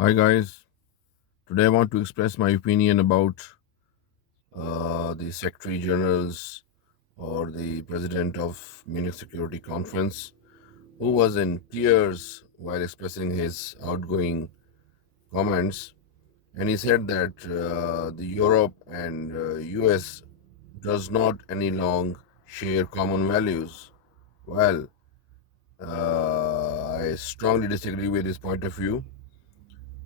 Hi guys, today I want to express my opinion about the Secretary Generals or the President of Munich Security Conference, who was in tears while expressing his outgoing comments, and he said that the Europe and US does not any long share common values. Well, I strongly disagree with his point of view.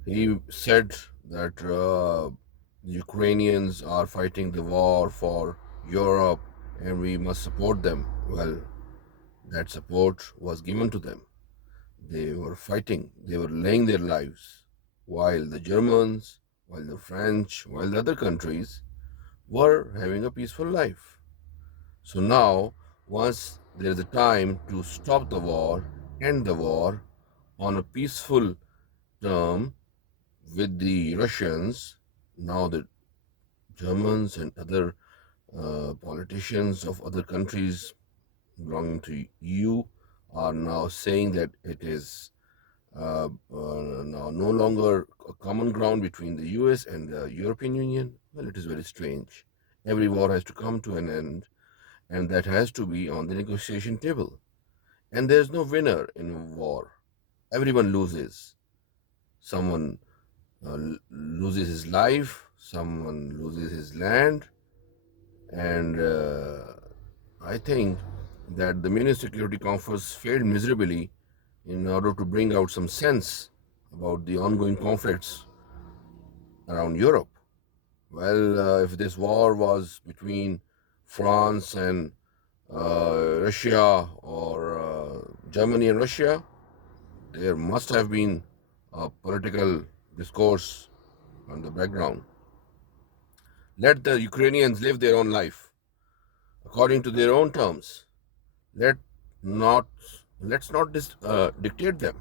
He said that Ukrainians are fighting the war for Europe and we must support them. Well, that support was given to them. They were fighting, they were laying their lives, while the Germans, while the French, while the other countries were having a peaceful life. So now, once there is a time to stop the war, end the war on a peaceful term, with the Russians, now the Germans and other politicians of other countries belonging to EU are now saying that it is now no longer a common ground between the US and the European Union. Well, it is very strange. Every war has to come to an end, and that has to be on the negotiation table. And there's no winner in war. Everyone loses. Someone loses his life, someone loses his land, and I think that the Munich Security Conference failed miserably in order to bring out some sense about the ongoing conflicts around Europe. Well, if this war was between France and Russia or Germany and Russia, there must have been a political discourse on the background. Let the Ukrainians live their own life according to their own terms. Let not let's not dictate them.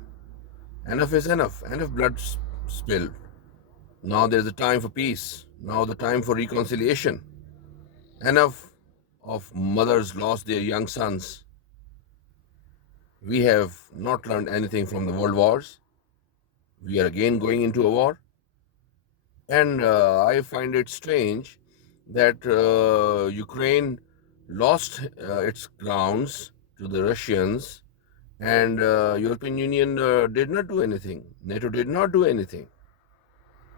Enough is enough. Enough blood spilled. Now there's a time for peace. Now the time for reconciliation. Enough of mothers lost their young sons. We have not learned anything from the world wars. We are again going into a war. And I find it strange that Ukraine lost its grounds to the Russians, and European Union did not do anything. NATO did not do anything.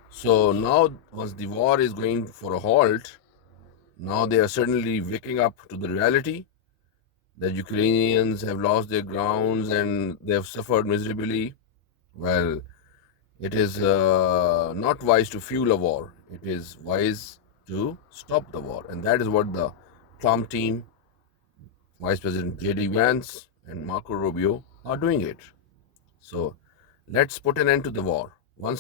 So now, once the war is going for a halt, now they are suddenly waking up to the reality that Ukrainians have lost their grounds and they have suffered miserably. Well, it is not wise to fuel a war. It is wise to stop the war. And that is what the Trump team, Vice President J.D. Vance and Marco Rubio are doing it. So let's put an end to the war once